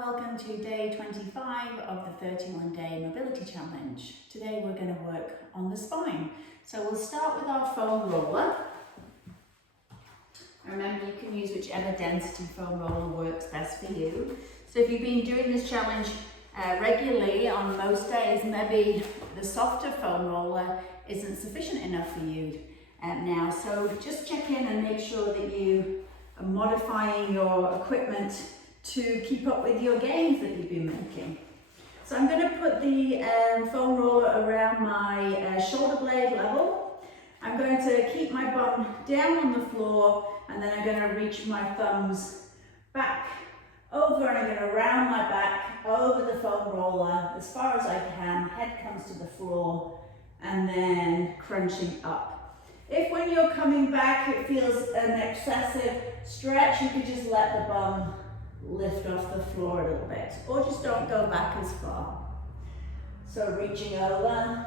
welcome to day 25 of the 31-day mobility challenge. Today we're going to work on the spine. So we'll start with our foam roller. Remember, you can use whichever density foam roller works best for you. So if you've been doing this challenge regularly on most days, maybe the softer foam roller isn't sufficient enough for you now. So just check in and make sure that you are modifying your equipment to keep up with your gains that you've been making. So I'm going to put the foam roller around my shoulder blade level. I'm going to keep my bum down on the floor, and then I'm going to reach my thumbs back over, and I'm going to round my back over the foam roller as far as I can. Head comes to the floor, and then crunching up. If when you're coming back it feels an excessive stretch, you could just let the bum lift off the floor a little bit, or just don't go back as far. So reaching over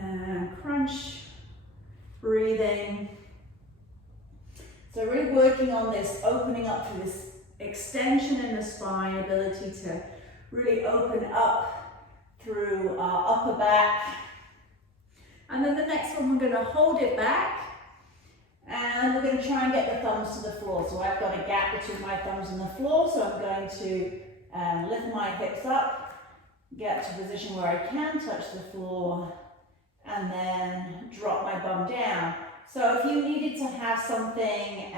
and crunch, breathing. So really working on this, opening up to this extension in the spine, ability to really open up through our upper back. And then the next one, we're going to hold it back. And we're going to try and get the thumbs to the floor. So I've got a gap between my thumbs and the floor, so I'm going to lift my hips up, get to a position where I can touch the floor, and then drop my bum down. So if you needed to have something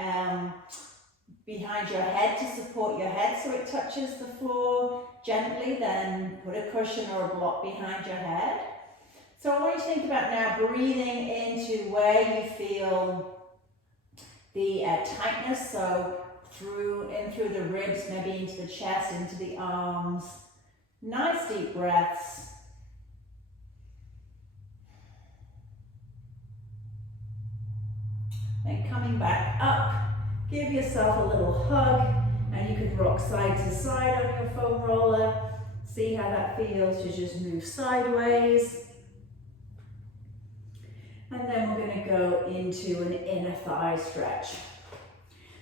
behind your head to support your head so it touches the floor gently, then put a cushion or a block behind your head. So I want you to think about now breathing into where you feel the tightness, so in through the ribs, maybe into the chest, into the arms. Nice deep breaths. Then coming back up, give yourself a little hug, and you can rock side to side on your foam roller. See how that feels to just move sideways. And then we're going to go into an inner thigh stretch.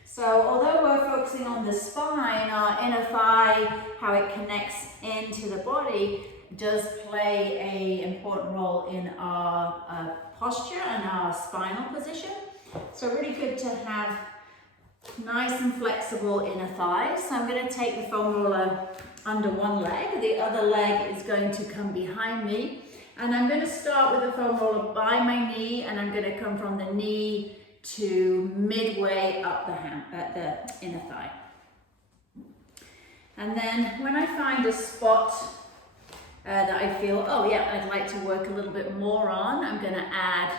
So although we're focusing on the spine, our inner thigh, how it connects into the body, does play an important role in our posture and our spinal position. So really good to have nice and flexible inner thighs. So I'm going to take the foam roller under one leg. The other leg is going to come behind me. And I'm going to start with the foam roller by my knee, and I'm going to come from the knee to midway up the inner thigh. And then when I find a spot that I feel, oh yeah, I'd like to work a little bit more on, I'm going to add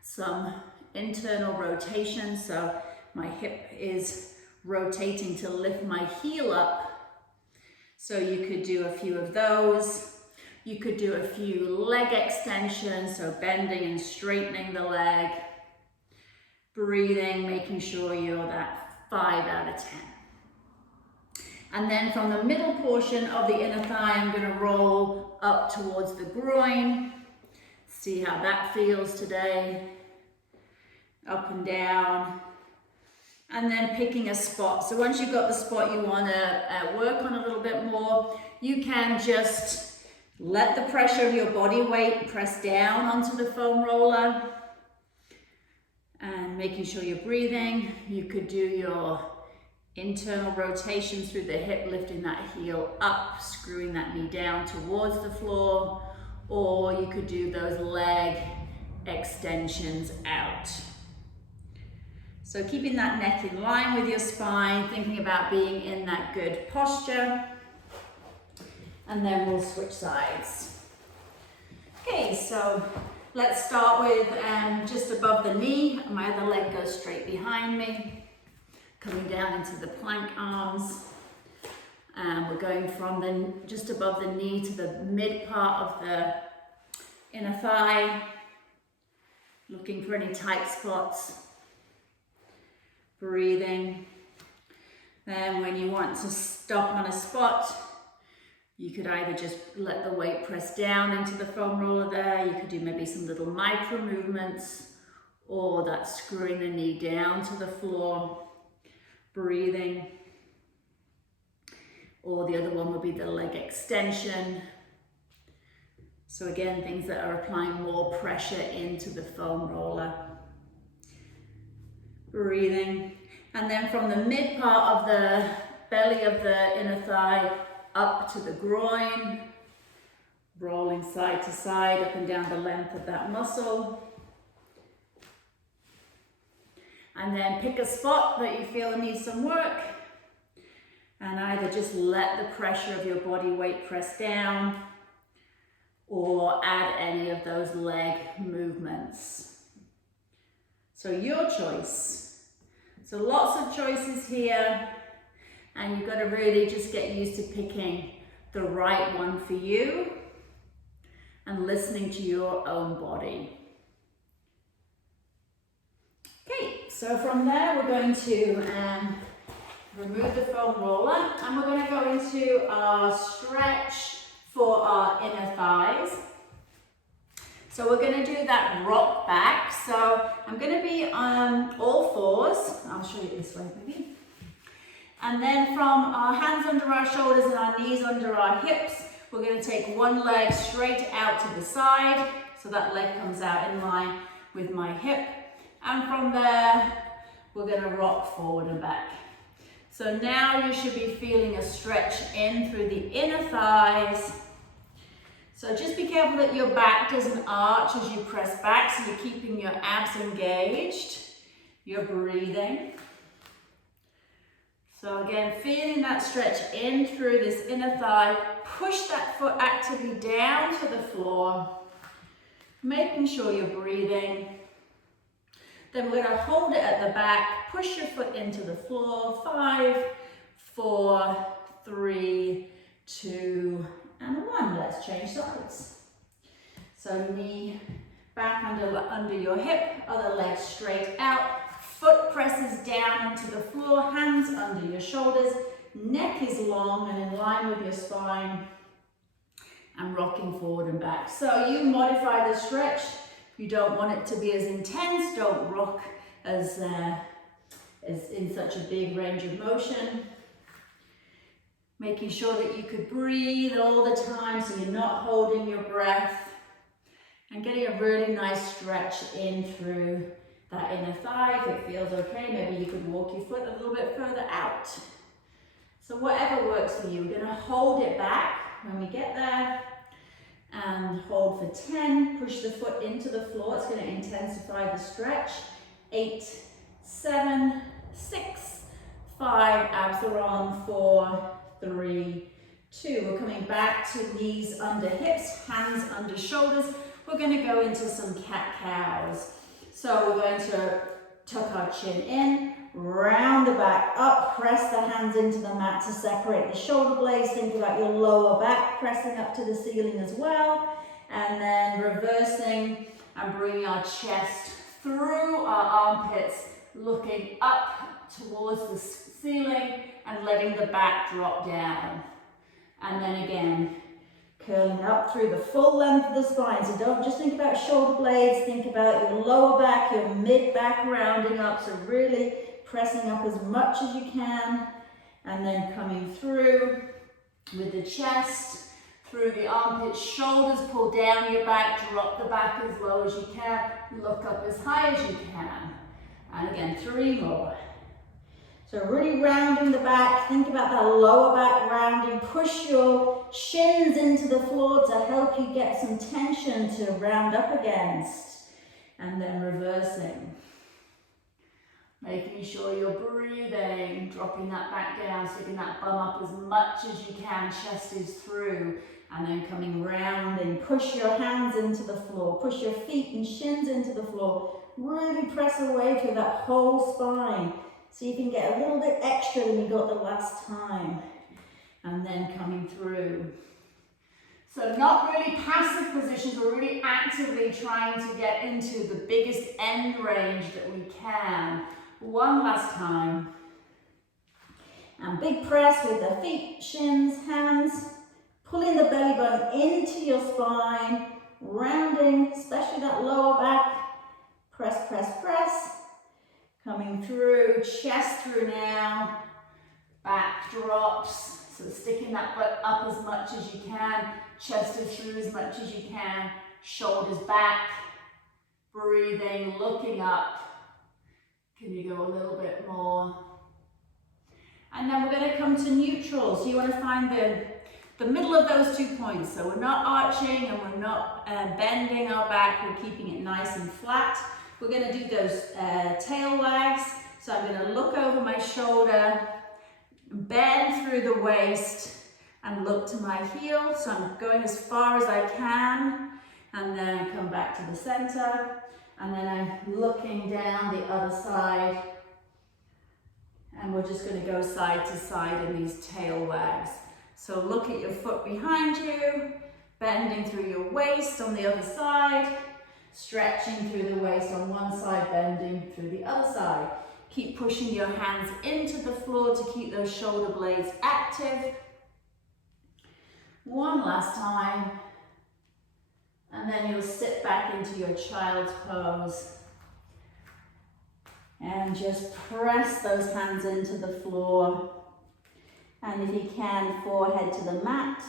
some internal rotation. So my hip is rotating to lift my heel up. So you could do a few of those. You could do a few leg extensions, so bending and straightening the leg. Breathing, making sure you're that 5 out of 10. And then from the middle portion of the inner thigh, I'm going to roll up towards the groin. See how that feels today. Up and down. And then picking a spot. So once you've got the spot you want to work on a little bit more, you can just let the pressure of your body weight press down onto the foam roller. And making sure you're breathing. You could do your internal rotation through the hip, lifting that heel up, screwing that knee down towards the floor. Or you could do those leg extensions out. So keeping that neck in line with your spine, thinking about being in that good posture. And then we'll switch sides. Okay, so let's start with just above the knee. My other leg goes straight behind me. Coming down into the plank arms. And we're going from just above the knee to the mid part of the inner thigh. Looking for any tight spots. Breathing. Then when you want to stop on a spot, you could either just let the weight press down into the foam roller there. You could do maybe some little micro movements, or that screwing the knee down to the floor. Breathing. or the other one would be the leg extension. So again, things that are applying more pressure into the foam roller. Breathing. And then from the mid part of the belly of the inner thigh up to the groin, rolling side to side, up and down the length of that muscle. And then pick a spot that you feel needs some work, and either just let the pressure of your body weight press down, or add any of those leg movements. So your choice. So lots of choices here, and you've got to really just get used to picking the right one for you and listening to your own body. Okay, so from there we're going to remove the foam roller, and we're going to go into our stretch for our inner thighs. So we're going to do that rock back. So I'm going to be on all fours. I'll show you this way maybe. And then from our hands under our shoulders and our knees under our hips, we're going to take one leg straight out to the side. So that leg comes out in line with my hip. And from there, we're going to rock forward and back. So now you should be feeling a stretch in through the inner thighs. So just be careful that your back doesn't arch as you press back, so you're keeping your abs engaged. You're breathing. So again, feeling that stretch in through this inner thigh. Push that foot actively down to the floor, making sure you're breathing. Then we're going to hold it at the back, push your foot into the floor. 5, 4, 3, 2, and 1. Let's change sides. So knee back under your hip, other leg straight out. Foot presses down into the floor, hands under your shoulders. Neck is long and in line with your spine. And rocking forward and back. So you modify the stretch. You don't want it to be as intense, don't rock as in such a big range of motion. Making sure that you could breathe all the time so you're not holding your breath. And getting a really nice stretch in through that inner thigh. If it feels okay, maybe you could walk your foot a little bit further out. So whatever works for you. We're going to hold it back when we get there. And hold for 10, push the foot into the floor. It's going to intensify the stretch. 8, 7, 6, 5, abs are on. 4, 3, 2. We're coming back to knees under hips, hands under shoulders. We're going to go into some cat-cows. So we're going to tuck our chin in, round the back up, press the hands into the mat to separate the shoulder blades. Think about your lower back pressing up to the ceiling as well. And then reversing and bringing our chest through our armpits, looking up towards the ceiling and letting the back drop down. And then again, curling up through the full length of the spine. So don't just think about shoulder blades, think about your lower back, your mid back rounding up. So really pressing up as much as you can, and then coming through with the chest, through the armpits, shoulders, pull down your back, drop the back as low as you can, look up as high as you can. And again, 3 more. So really rounding the back, think about that lower back rounding, push your shins into the floor to help you get some tension to round up against, and then reversing. Making sure you're breathing, dropping that back down, sticking that bum up as much as you can, chest is through, and then coming rounding. Push your hands into the floor, push your feet and shins into the floor. Really press away through that whole spine. So you can get a little bit extra than you got the last time. And then coming through. So not really passive positions, we're really actively trying to get into the biggest end range that we can. One last time. And big press with the feet, shins, hands. Pulling the belly button into your spine. Rounding, especially that lower back. Press, press, press. Coming through, chest through now. Back drops. So sticking that butt up as much as you can, chest is through as much as you can, shoulders back, breathing, looking up. Can you go a little bit more? And then we're going to come to neutral. So you want to find the middle of those 2 points. So we're not arching and we're not bending our back. We're keeping it nice and flat. We're going to do those tail wags. So I'm going to look over my shoulder, bend through the waist and look to my heel. So I'm going as far as I can and then I come back to the center and then I'm looking down the other side and we're just going to go side to side in these tail wags. So look at your foot behind you, bending through your waist on the other side, stretching through the waist on one side, bending through the other side. Keep pushing your hands into the floor to keep those shoulder blades active. One last time. And then you'll sit back into your child's pose. And just press those hands into the floor. And if you can, forehead to the mat.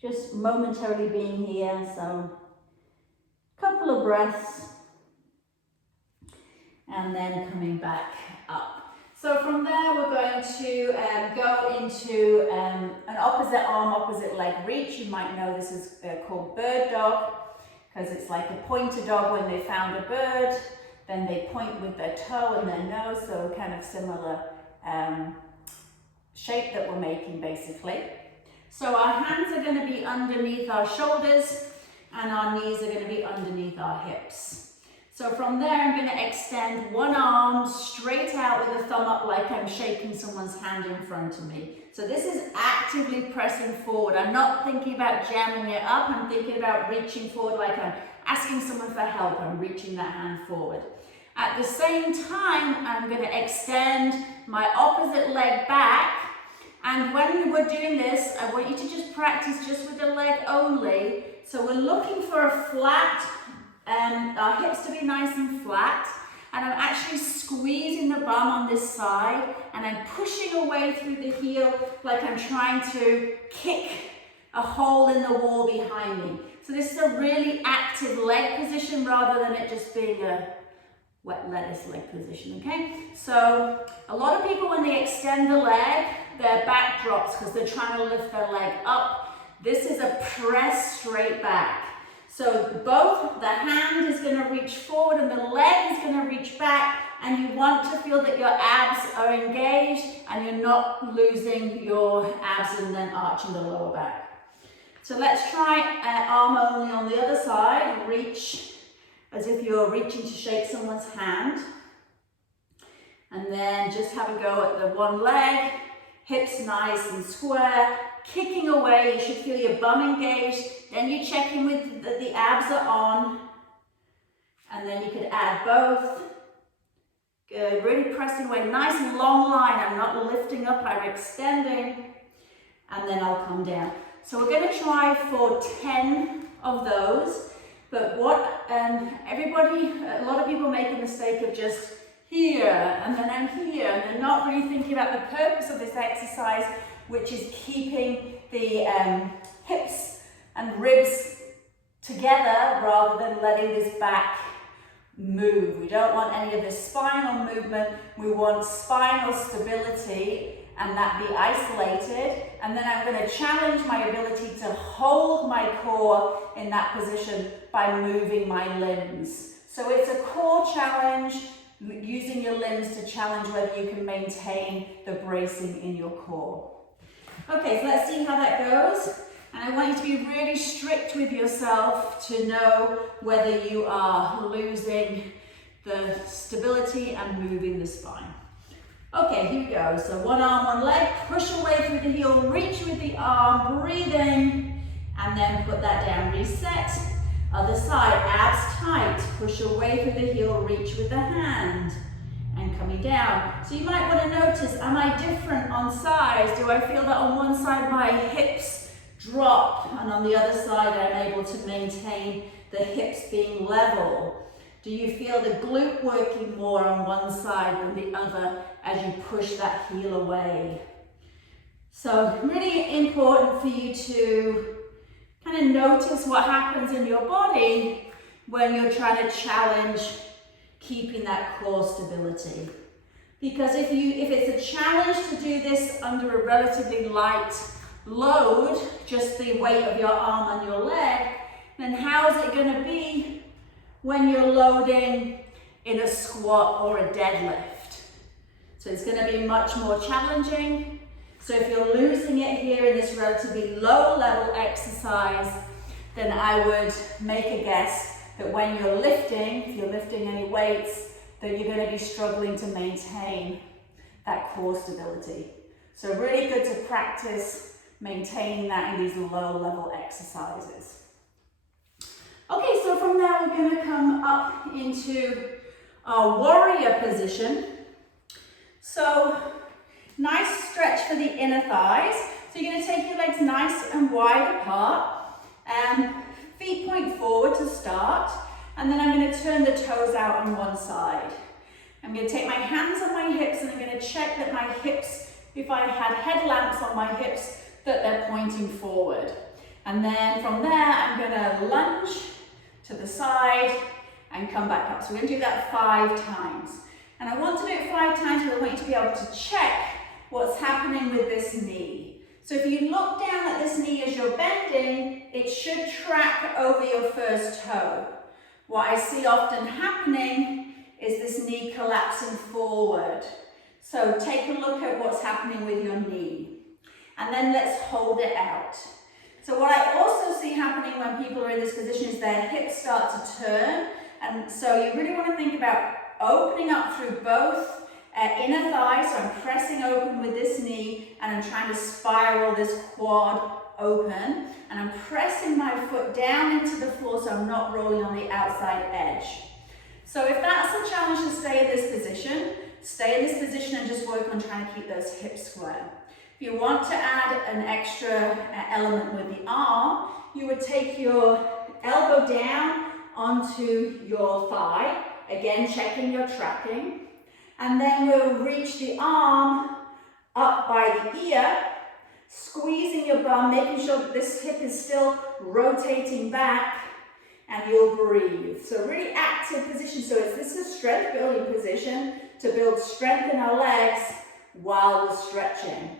Just momentarily being here, so a couple of breaths. And then coming back up. So from there, we're going to go into an opposite arm, opposite leg reach. You might know this is called bird dog, because it's like a pointer dog when they found a bird. Then they point with their toe and their nose, so kind of similar shape that we're making basically. So our hands are going to be underneath our shoulders and our knees are going to be underneath our hips. So from there I'm going to extend one arm straight out with a thumb up like I'm shaking someone's hand in front of me. So this is actively pressing forward. I'm not thinking about jamming it up, I'm thinking about reaching forward like I'm asking someone for help. I'm reaching that hand forward. At the same time, I'm going to extend my opposite leg back. And when we're doing this, I want you to just practice just with the leg only. So we're looking for a flat, our hips to be nice and flat. And I'm actually squeezing the bum on this side. And I'm pushing away through the heel like I'm trying to kick a hole in the wall behind me. So this is a really active leg position rather than it just being a wet lettuce leg position, okay? So a lot of people, when they extend the leg, their back drops because they're trying to lift their leg up. This is a press straight back. So both the hand is going to reach forward and the leg is going to reach back, and you want to feel that your abs are engaged and you're not losing your abs and then arching the lower back. So let's try arm only on the other side. Reach as if you're reaching to shake someone's hand. And then just have a go at the one leg, hips nice and square, kicking away. You should feel your bum engaged. Then you check in with the abs are on. And then you could add both. Good, really pressing away, nice and long line. I'm not lifting up, I'm extending. And then I'll come down. So we're gonna try for 10 of those. But what a lot of people make a mistake of just here and then I'm here, and they're not really thinking about the purpose of this exercise, which is keeping the hips and ribs together rather than letting this back move. We don't want any of this spinal movement. We want spinal stability and that be isolated. And then I'm going to challenge my ability to hold my core in that position by moving my limbs. So it's a core challenge, using your limbs to challenge whether you can maintain the bracing in your core. Okay, so let's see how that goes. And I want you to be really strict with yourself to know whether you are losing the stability and moving the spine. Okay, here we go. So one arm, one leg, push away through the heel, reach with the arm, breathing, and then put that down, reset. Other side, abs tight, push away through the heel, reach with the hand, and coming down. So you might want to notice, am I different on sides? Do I feel that on one side my hips drop, and on the other side I'm able to maintain the hips being level? Do you feel the glute working more on one side than the other as you push that heel away? So really important for you to kind of notice what happens in your body when you're trying to challenge keeping that core stability. Because if it's a challenge to do this under a relatively light load, just the weight of your arm and your leg, then how is it going to be when you're loading in a squat or a deadlift? So it's going to be much more challenging. So if you're losing it here in this relatively low level exercise, then I would make a guess that when you're lifting, if you're lifting any weights, that you're going to be struggling to maintain that core stability. So really good to practice maintaining that in these low level exercises. Okay, so from there we're going to come up into our warrior position. So nice stretch for the inner thighs. So you're going to take your legs nice and wide apart. Feet point forward to start. And then I'm going to turn the toes out on one side. I'm going to take my hands on my hips and I'm going to check that my hips, if I had headlamps on my hips, that they're pointing forward. And then from there, I'm going to lunge to the side and come back up. So we're going to do that 5 times. And I want to do it 5 times because I want you to be able to check what's happening with this knee. So if you look down at this knee as you're bending, it should track over your first toe. What I see often happening is this knee collapsing forward. So take a look at what's happening with your knee. And then let's hold it out. So what I also see happening when people are in this position is their hips start to turn. And so you really want to think about opening up through both inner thighs. So I'm pressing open with this knee and I'm trying to spiral this quad open. And I'm pressing my foot down into the floor so I'm not rolling on the outside edge. So if that's a challenge to stay in this position, stay in this position and just work on trying to keep those hips square. If you want to add an extra element with the arm, you would take your elbow down onto your thigh, again checking your tracking, and then we'll reach the arm up by the ear, squeezing your bum, making sure that this hip is still rotating back, and you'll breathe. So really active position. So this is a strength building position to build strength in our legs while we're stretching.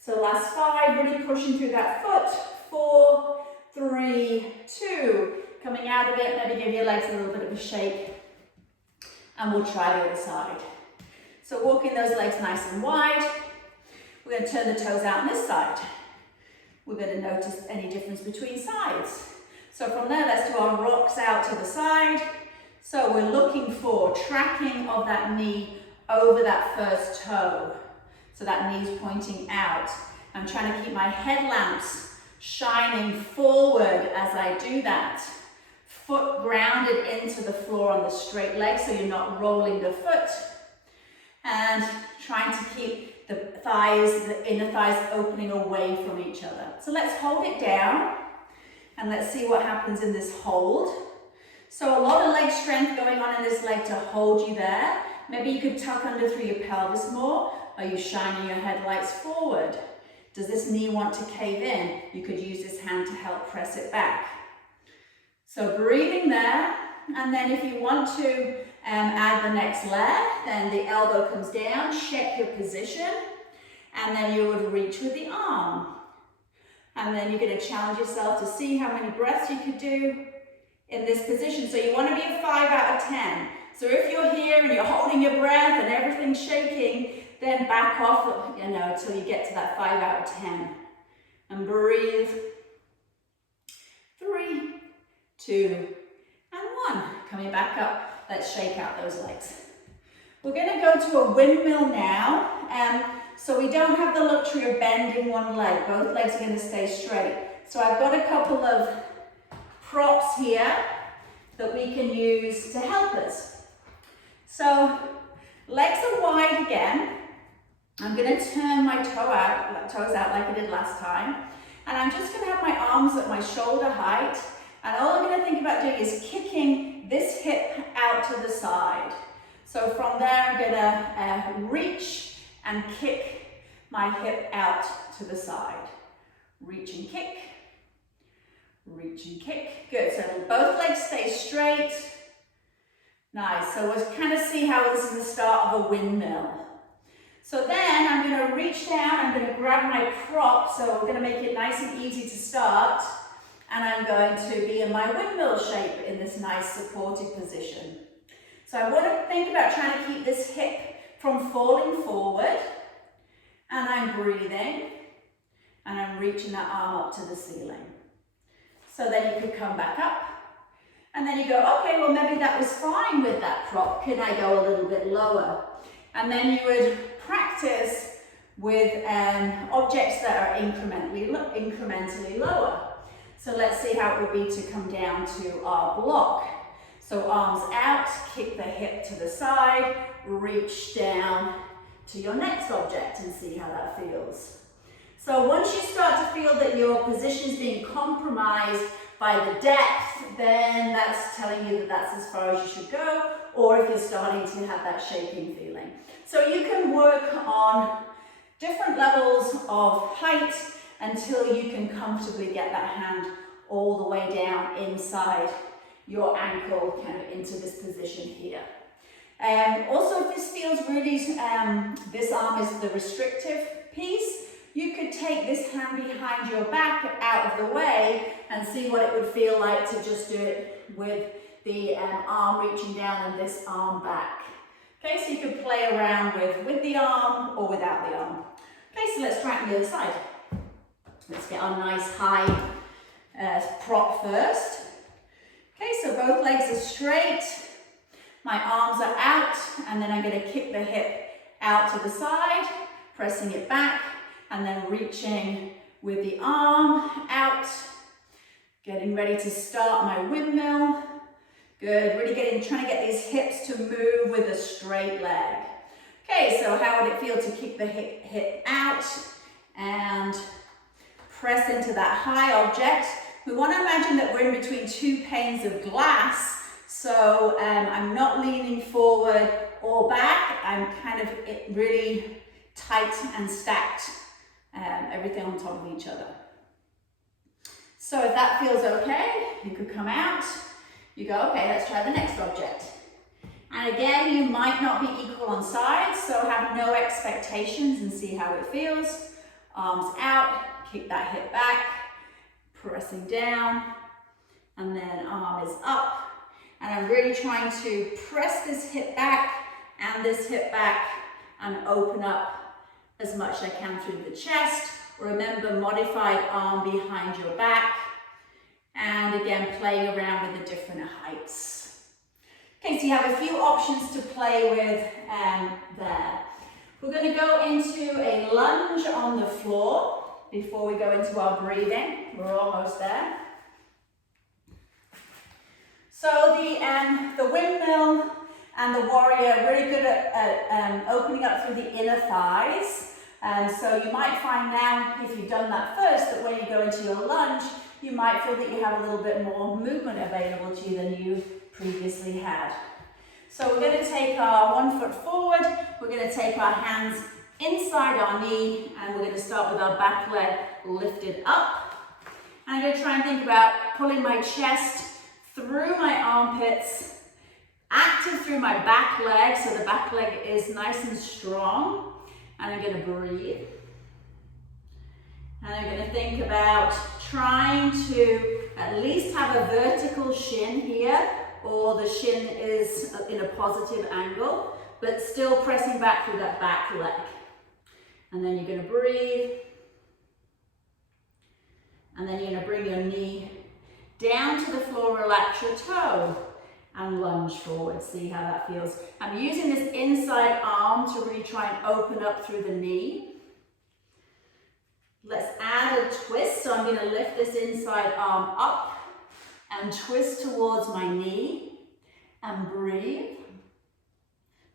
So last 5, really pushing through that foot. 4, 3, 2. Coming out of it, maybe give your legs a little bit of a shake. And we'll try the other side. So walking those legs nice and wide. We're going to turn the toes out on this side. We're going to notice any difference between sides. So from there, let's do our rocks out to the side. So we're looking for tracking of that knee over that first toe. So that knee's pointing out. I'm trying to keep my headlamps shining forward as I do that. Foot grounded into the floor on the straight leg so you're not rolling the foot. And trying to keep the thighs, the inner thighs opening away from each other. So let's hold it down and let's see what happens in this hold. So a lot of leg strength going on in this leg to hold you there. Maybe you could tuck under through your pelvis more. Are you shining your headlights forward? Does this knee want to cave in? You could use this hand to help press it back. So breathing there, and then if you want to add the next leg, then the elbow comes down, check your position, and then you would reach with the arm. And then you're going to challenge yourself to see how many breaths you could do in this position. So you want to be a 5 out of 10. So if you're here and you're holding your breath and everything's shaking, then back off, until you get to that 5 out of 10. And breathe. 3, 2, and 1. Coming back up, let's shake out those legs. We're going to go to a windmill now. So we don't have the luxury of bending one leg. Both legs are going to stay straight. So I've got a couple of props here that we can use to help us. So legs are wide again. I'm going to turn my toes out like I did last time. And I'm just going to have my arms at my shoulder height. And all I'm going to think about doing is kicking this hip out to the side. So from there, I'm going to reach and kick my hip out to the side. Reach and kick. Reach and kick. Good. So both legs stay straight. Nice. So we'll kind of see how this is the start of a windmill. So then I'm going to reach down, I'm going to grab my prop, so we're going to make it nice and easy to start, and I'm going to be in my windmill shape in this nice supported position. So I want to think about trying to keep this hip from falling forward, and I'm breathing, and I'm reaching that arm up to the ceiling. So then you could come back up, and then you go, okay, well maybe that was fine with that prop, can I go a little bit lower? And then you would practice with objects that are incrementally lower. So let's see how it would be to come down to our block. So arms out, kick the hip to the side, reach down to your next object and see how that feels. So once you start to feel that your position is being compromised by the depth, then that's telling you that that's as far as you should go, or if you're starting to have that shaking feeling. So you can work on different levels of height until you can comfortably get that hand all the way down inside your ankle, kind of into this position here. Also, if this feels really, this arm is the restrictive piece, you could take this hand behind your back out of the way and see what it would feel like to just do it with the arm reaching down and this arm back. Okay, so you could play around with the arm or without the arm. Okay, so let's try it on the other side. Let's get our nice high prop first. Okay, so both legs are straight. My arms are out, and then I'm going to kick the hip out to the side, pressing it back, and then reaching with the arm out. Getting ready to start my windmill. Good, really trying to get these hips to move with a straight leg. Okay, so how would it feel to keep the hip out and press into that high object? We want to imagine that we're in between two panes of glass, so I'm not leaning forward or back. I'm kind of really tight and stacked, everything on top of each other. So if that feels okay, you could come out. You go, okay, let's try the next object. And again, you might not be equal on sides, so have no expectations and see how it feels. Arms out, kick that hip back, pressing down, and then arm is up. And I'm really trying to press this hip back and this hip back and open up as much as I can through the chest. Remember, modified arm behind your back. And again, playing around with the different heights. Okay, so you have a few options to play with there. We're going to go into a lunge on the floor before we go into our breathing. We're almost there. So the windmill and the warrior are really good at opening up through the inner thighs. So you might find now, if you've done that first, that when you go into your lunge, you might feel that you have a little bit more movement available to you than you previously had. So we're going to take our 1 foot forward, we're going to take our hands inside our knee, and we're going to start with our back leg lifted up. And I'm going to try and think about pulling my chest through my armpits, active through my back leg, so the back leg is nice and strong. And I'm going to breathe. And I'm going to think about trying to at least have a vertical shin here, or the shin is in a positive angle, but still pressing back through that back leg. And then you're going to breathe. And then you're going to bring your knee down to the floor, relax your toe, and lunge forward. See how that feels. I'm using this inside arm to really try and open up through the knee. Let's add a twist. So I'm going to lift this inside arm up and twist towards my knee and breathe.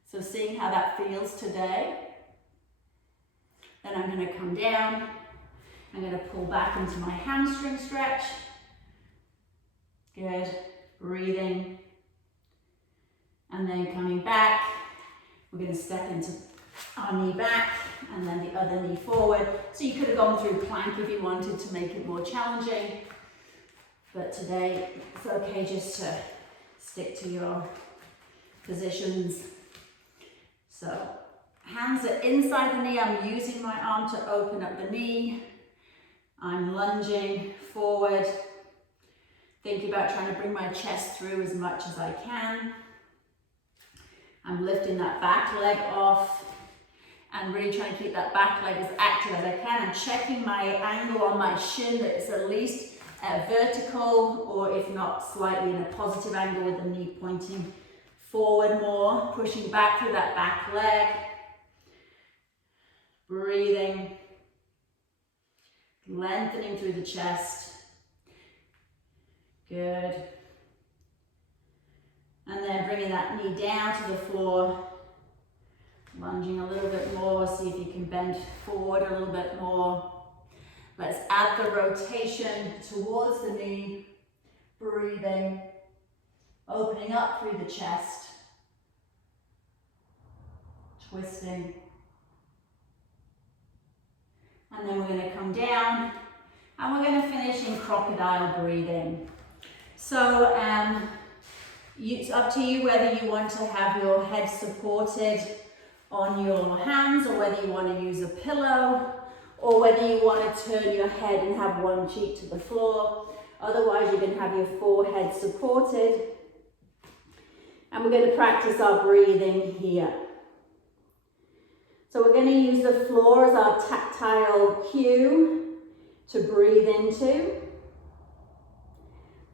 So seeing how that feels today. Then I'm going to come down. I'm going to pull back into my hamstring stretch. Good. Breathing. And then coming back, we're going to step into our knee back and then the other knee forward. So you could have gone through plank if you wanted to make it more challenging, but today it's okay just to stick to your positions. So hands are inside the knee. I'm using my arm to open up the knee. I'm lunging forward, thinking about trying to bring my chest through as much as I can. I'm lifting that back leg off and really trying to keep that back leg as active as I can. I'm checking my angle on my shin that it's at least vertical, or if not slightly in a positive angle with the knee pointing forward more, pushing back through that back leg. Breathing, lengthening through the chest. Good. And then bringing that knee down to the floor, lunging a little bit more, see if you can bend forward a little bit more. Let's add the rotation towards the knee, breathing, opening up through the chest, twisting. And then we're going to come down and we're going to finish in crocodile breathing. So it's up to you whether you want to have your head supported on your hands, or whether you want to use a pillow, or whether you want to turn your head and have one cheek to the floor. Otherwise, you can have your forehead supported. And we're going to practice our breathing here. So we're going to use the floor as our tactile cue to breathe into.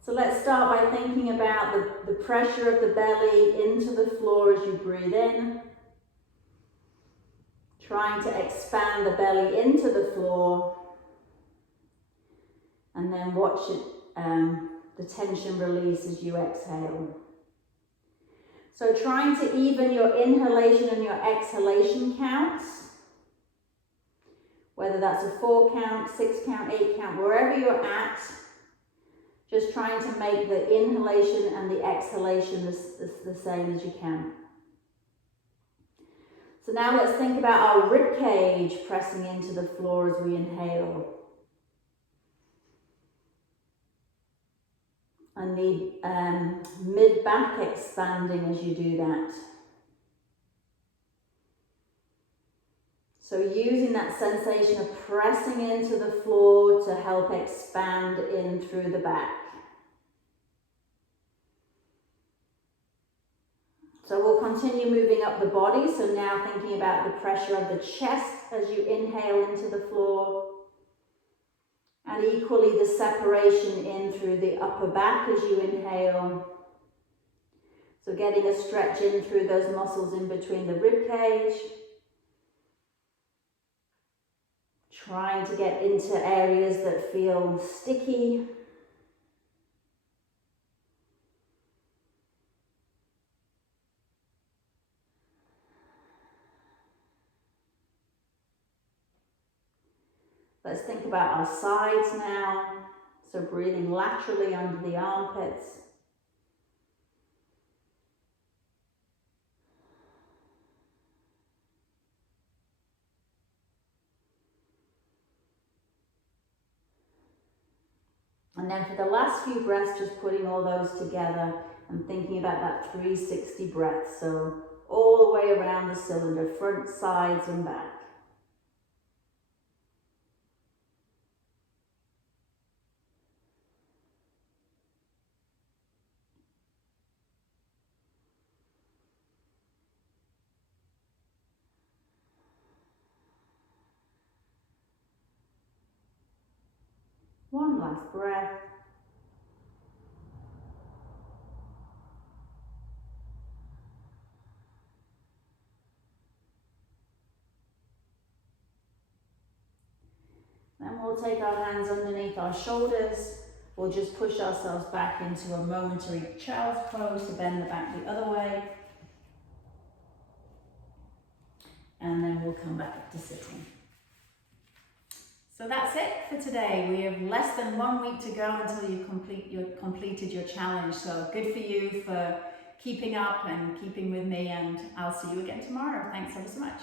So let's start by thinking about the pressure of the belly into the floor as you breathe in. Trying to expand the belly into the floor, and then watch it, the tension release as you exhale. So trying to even your inhalation and your exhalation counts, whether that's a 4 count, 6 count, 8 count, wherever you're at, just trying to make the inhalation and the exhalation the same as you can. So now let's think about our rib cage pressing into the floor as we inhale. And the mid-back expanding as you do that. So using that sensation of pressing into the floor to help expand in through the back. So we'll continue moving up the body. So now thinking about the pressure of the chest as you inhale into the floor. And equally the separation in through the upper back as you inhale. So getting a stretch in through those muscles in between the rib cage. Trying to get into areas that feel sticky. Let's think about our sides now. So breathing laterally under the armpits. And then for the last few breaths, just putting all those together and thinking about that 360 breath. So all the way around the cylinder, front, sides and back. One last breath. Then we'll take our hands underneath our shoulders. We'll just push ourselves back into a momentary child's pose to bend the back the other way. And then we'll come back up to sitting. So that's it for today. We have less than 1 week to go until you've completed your challenge. So good for you for keeping up and keeping with me, and I'll see you again tomorrow. Thanks ever so much.